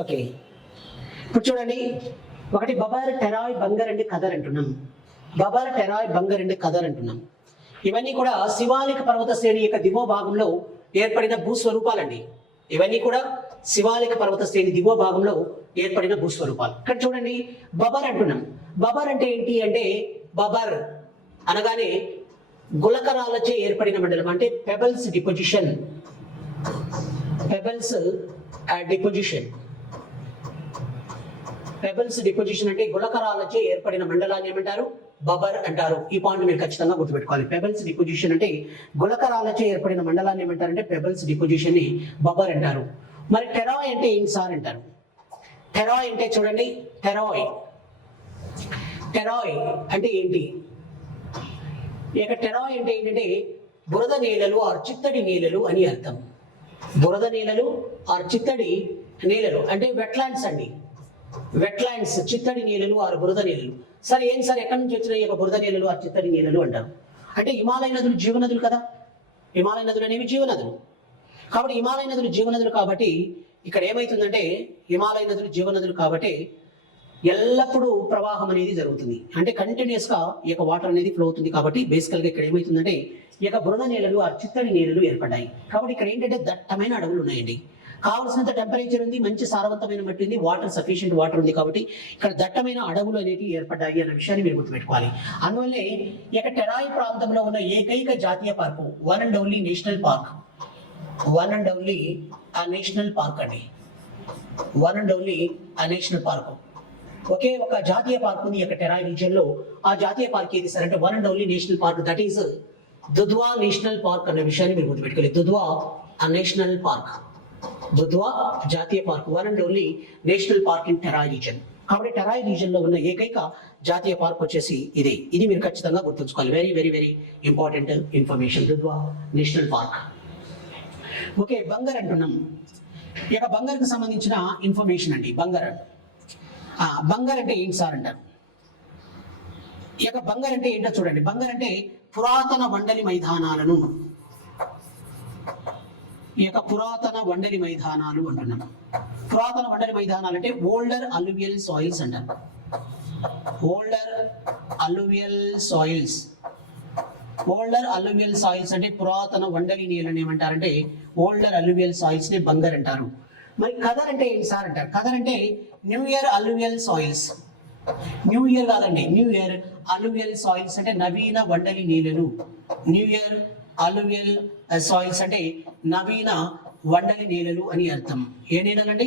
Okay, ఇప్పుడు చూడండి, ఒకటి బబర్ టెరాయ్ బంగర్ అండ్ కదర్ అంటున్నాం. బబర్ టెరాయ్ బంగర్ అండ్ కదర్ అంటున్నాం. ఇవన్నీ కూడా శివాలిక పర్వత శ్రేణి యొక్క దిగువ భాగంలో ఏర్పడిన భూస్వరూపాలండి. ఇవన్నీ కూడా శివాలిక పర్వత శ్రేణి దిగువ భాగంలో ఏర్పడిన భూస్వరూపాలు. ఇక్కడ చూడండి, బబర్ అంటున్నాం. బబర్ అంటే ఏంటి అంటే, బబర్ అనగానే గులకరాలచే ఏర్పడిన మండలం, అంటే pebbles deposition. Pebbles deposition. Pebbles deposition అంటే గులకరాలచే ఏర్పడిన మండలాన్ని ఏమంటారు? బబర్ అంటారు. ఈ పాయింట్ మీరు ఖచ్చితంగా గుర్తుపెట్టుకోవాలి. పెబల్స్ డిపోజిషన్ అంటే గులకరాలచే ఏర్పడిన మండలాన్ని ఏమంటారంటే పెబల్స్ డిపోజిషన్ ని బబర్ అంటారు. మరి టెరాయ్ అంటే ఏంటి సార్ అంటారు. టెరాయ్ అంటే చూడండి, టెరాయ్ టెరాయ్ అంటే ఏంటి? ఇక టెరాయ్ అంటే ఏంటంటే బురద నేలలు ఆర్ చిత్తడి నేలలు అని అర్థం. బురద నేలలు ఆర్ చిత్తడి నేలలు అంటే వెట్లాండ్స్ అండి. వెట్లాండ్స్, చిత్తడి నేలలు ఆరు బురద నేలలు. సరే ఏం సార్, ఎక్కడి నుంచి వచ్చిన ఈ యొక్క బురద నేలలు ఆ చిత్తడి నేలలు అంటారు? అంటే హిమాలయ నదులు జీవనదులు కదా. హిమాలయ నదులు అనేవి జీవనదులు. కాబట్టి హిమాలయ నదులు జీవనదులు కాబట్టి ఇక్కడ ఏమవుతుందంటే, హిమాలయ నదులు జీవనదులు కాబట్టి ఎల్లప్పుడూ ప్రవాహం అనేది జరుగుతుంది. అంటే కంటిన్యూస్ గా ఈ యొక్క వాటర్ అనేది ఫ్లో అవుతుంది. కాబట్టి బేసికల్ గా ఇక్కడ ఏమవుతుందంటే ఈ యొక్క బురద నేలలు ఆ చిత్తడి నేలలు ఏర్పడ్డాయి. కాబట్టి ఇక్కడ ఏంటంటే దట్టమైన అడవులు ఉన్నాయండి. కావలసినంత టెంపరేచర్ ఉంది, మంచి సారవంతమైన మట్టి ఉంది, వాటర్ సఫిషియెంట్ వాటర్ ఉంది. కాబట్టి ఇక్కడ దట్టమైన అడవులు అనేవి ఏర్పడ్డాయి అన్న విషయాన్ని మీరు గుర్తుపెట్టుకోవాలి. అందువల్లే ఈ యొక్క టెరాయ్ ప్రాంతంలో ఉన్న ఏకైక జాతీయ park one and only national park. One and only ఆ నేషనల్ పార్క్ అండి. వన్ అండ్ ఓన్లీ ఆ నేషనల్ పార్క్. ఒకే ఒక జాతీయ పార్క్ ఉంది ఈ యొక్క టెరాయ్ రీజియన్ లో. ఆ జాతీయ పార్క్ ఏది సార్ అంటే one and only national park, that is Dudhwa national park అనే విషయాన్ని మీరు గుర్తుపెట్టుకోవాలి. దుధ్వా ఆ నేషనల్ పార్క్, దుధ్వా జాతీయ park, one and only national park in Terai reason. కాబట్టి టెరాయ్ రీజన్ లో ఉన్న ఏకైక జాతీయ పార్క్ వచ్చేసి ఇదే. ఇది మీరు ఖచ్చితంగా గుర్తుంచుకోవాలి. Very very very important information, Dudhwa national park. Okay, Bangar అంటున్నాం. ఇక బంగర్ కు సంబంధించిన ఇన్ఫర్మేషన్ అండి. బంగర్ బంగర్ అంటే ఏంటి సార్ అంటారు. ఈ యొక్క బంగర్ అంటే ఏంటో చూడండి. బంగర్ అంటే పురాతన వండలి మైదానాలను, ఈ యొక్క పురాతన వండలి మైదానాలు అంటున్నాం. పురాతన వండలి మైదానాలు అంటే ఓల్డర్ అల్యూవియల్ సాయిల్స్ అంటారు. Older alluvial soils. Older alluvial soils అంటే పురాతన వండలి నేలని ఏమంటారంటే ఓల్డర్ అల్యూవియల్ సాయిల్స్ ని బంగర్ అంటారు. మరి కదర్ అంటే ఏంటి సార్ అంటారు. కదర్ అంటే new year alluvial soils. New year కాదండి, న్యూ ఇయర్ అల్యూవియల్ సాయిల్స్ అంటే నవీన వండలి నేలలు. న్యూ ఇయర్ అల్యూవియల్ సాయిల్స్ అంటే నవీన వండలి నేలలు అని అర్థం. ఏ నేలలండి?